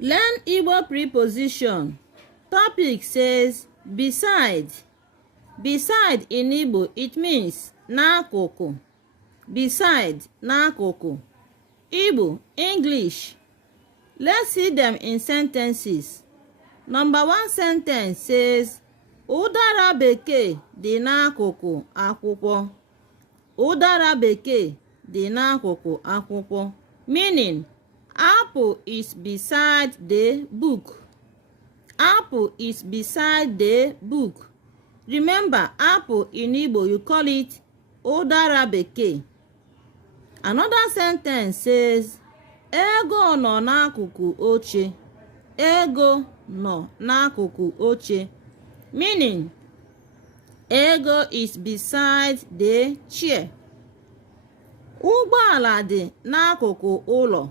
Learn Igbo preposition. Topic says beside. Beside in Igbo, it means n'akụkụ. Beside, n'akụkụ. Igbo, English. Let's see them in sentences. Number 1 sentence says, ụdara bekee dị n'akụkụ akwụkwọ. Ụdara bekee dị n'akụkụ akwụkwọ. Meaning, apple is beside the book. Apple is beside the book. Remember, apple in Igbo, you call it ụdara bekee. Another sentence says, ego nọ n'akụkụ oche. Ego nọ n'akụkụ oche. Meaning, ego is beside the chair. Ụgbọala dị n'akụkụ ụlọ.